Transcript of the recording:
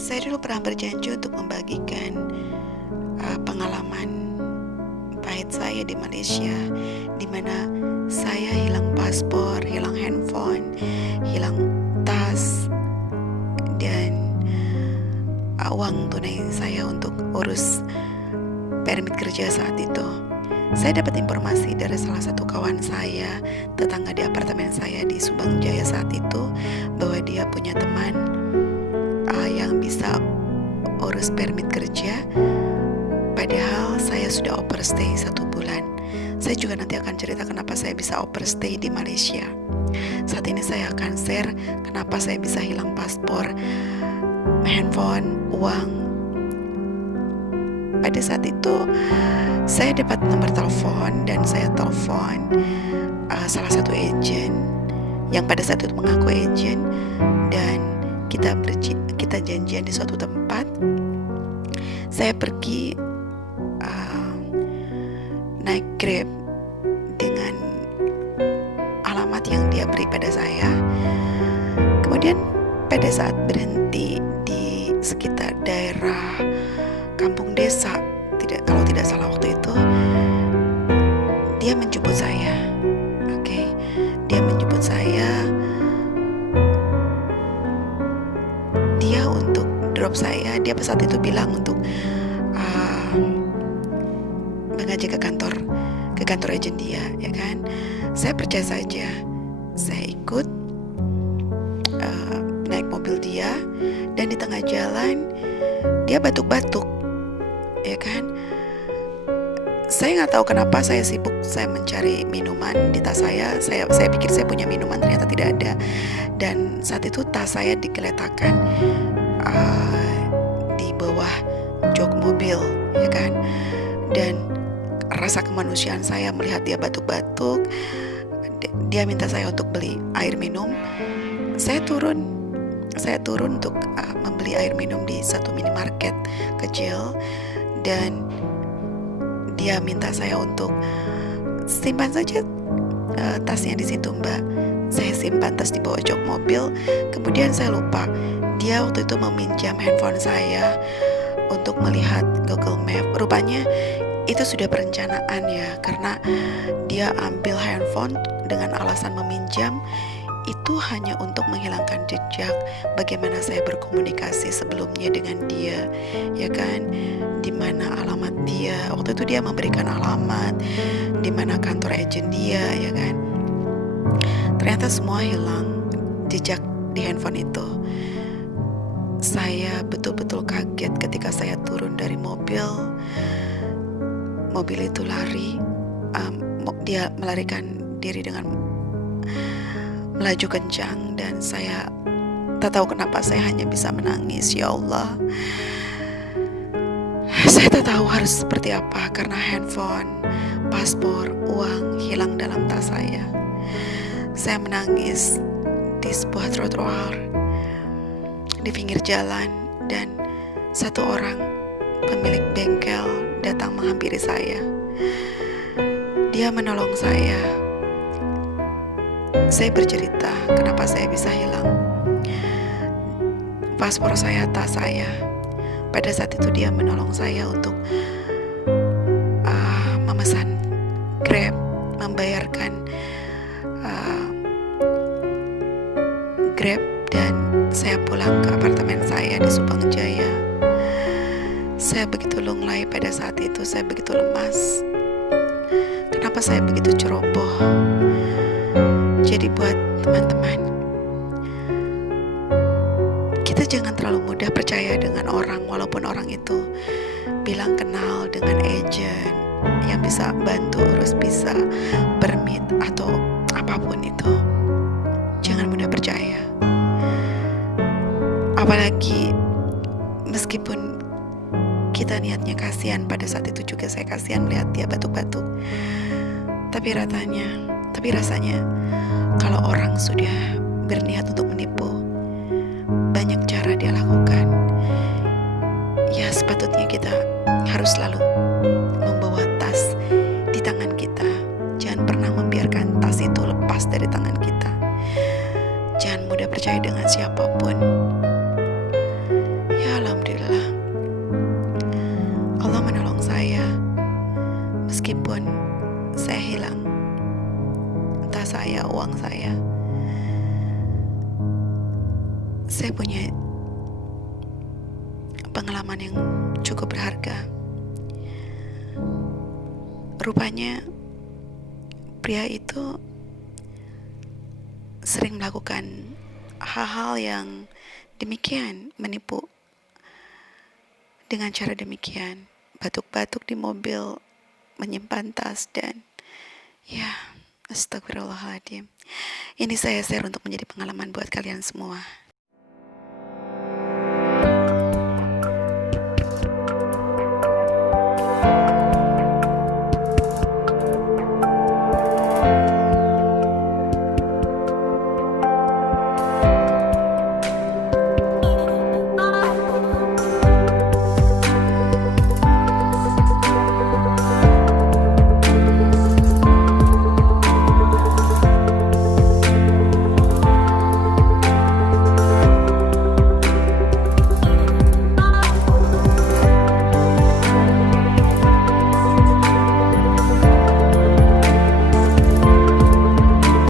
Saya dulu pernah berjanji untuk membagikan pengalaman pahit saya di Malaysia, di mana saya hilang paspor, hilang handphone, hilang tas, dan uang tunai saya untuk urus permit kerja saat itu. Saya dapat informasi dari salah satu kawan saya, tetangga di apartemen saya di Subang Jaya saat itu, bahwa dia punya teman yang bisa urus permit kerja. Padahal saya sudah overstay 1 bulan. Saya juga nanti akan cerita kenapa saya bisa overstay di Malaysia. Saat ini saya akan share kenapa saya bisa hilang paspor, handphone, uang. Pada saat itu saya dapat nomor telepon dan saya telepon salah satu agen yang pada saat itu mengaku agen, dan kita janjian di suatu tempat. Saya pergi naik Grab dengan alamat yang dia beri pada saya. Kemudian pada saat berhenti di sekitar daerah kampung desa, kalau tidak salah waktu itu, dia menjemput saya. Dia menjemput saya. Dia untuk drop saya. Dia pada saat itu bilang untuk mengajak ke kantor agen dia, ya kan? Saya percaya saja. Saya ikut naik mobil dia, dan di tengah jalan dia batuk-batuk, ya kan? Saya nggak tahu kenapa saya sibuk, saya mencari minuman di tas saya. Saya pikir saya punya minuman, ternyata tidak ada. Dan saat itu tas saya digeletakkan di bawah jok mobil, ya kan? Dan rasa kemanusiaan saya melihat dia batuk-batuk, dia minta saya untuk beli air minum. Saya turun untuk membeli air minum di satu minimarket kecil, dan dia minta saya untuk simpan saja tasnya di situ, Mbak. Saya simpan tas di bawah jok mobil. Kemudian saya lupa, dia waktu itu meminjam handphone saya untuk melihat Google Map. Rupanya itu sudah perencanaan ya, karena dia ambil handphone dengan alasan meminjam itu hanya untuk menghilangkan jejak bagaimana saya berkomunikasi sebelumnya dengan dia, ya kan? Di mana alamat dia, waktu itu dia memberikan alamat di mana kantor agen dia, ya kan? Ternyata semua hilang jejak di handphone itu. Saya betul-betul kaget ketika saya turun dari mobil. Mobil itu lari, dia melarikan diri dengan melaju kencang, dan saya tak tahu kenapa saya hanya bisa menangis. Ya Allah, saya tak tahu harus seperti apa karena handphone, paspor, uang hilang dalam tas saya. Saya menangis di sebuah trotoar di pinggir jalan, dan satu orang pemilik bengkel datang menghampiri saya. Dia menolong saya. Saya bercerita kenapa saya bisa hilang paspor saya, tas saya. Pada saat itu dia menolong saya untuk memesan Grab, membayarkan Grab, dan saya pulang ke apartemen saya di Subang Jaya. Saya begitu lunglai pada saat itu, saya begitu lemas. Kenapa saya begitu ceroboh? Jadi buat teman-teman, kita jangan terlalu mudah percaya dengan orang, walaupun orang itu bilang kenal dengan agen yang bisa bantu urus visa, permit, atau apapun itu. Jangan mudah percaya. Apalagi meskipun kita niatnya kasihan, pada saat itu juga saya kasihan melihat dia batuk-batuk. Tapi rasanya kalau orang sudah berniat untuk menipu, banyak cara dia lakukan. Ya sepatutnya kita harus selalu membawa tas di tangan kita. Jangan pernah membiarkan tas itu lepas dari tangan kita. Jangan mudah percaya dengan siapapun. Ya alhamdulillah Allah menolong saya meskipun saya hilang entah saya, uang saya. Saya punya pengalaman yang cukup berharga. Rupanya pria itu sering melakukan hal-hal yang demikian, menipu dengan cara demikian, batuk-batuk di mobil, menyimpan tas, dan ya, astagfirullahaladzim. Ini saya share untuk menjadi pengalaman buat kalian semua.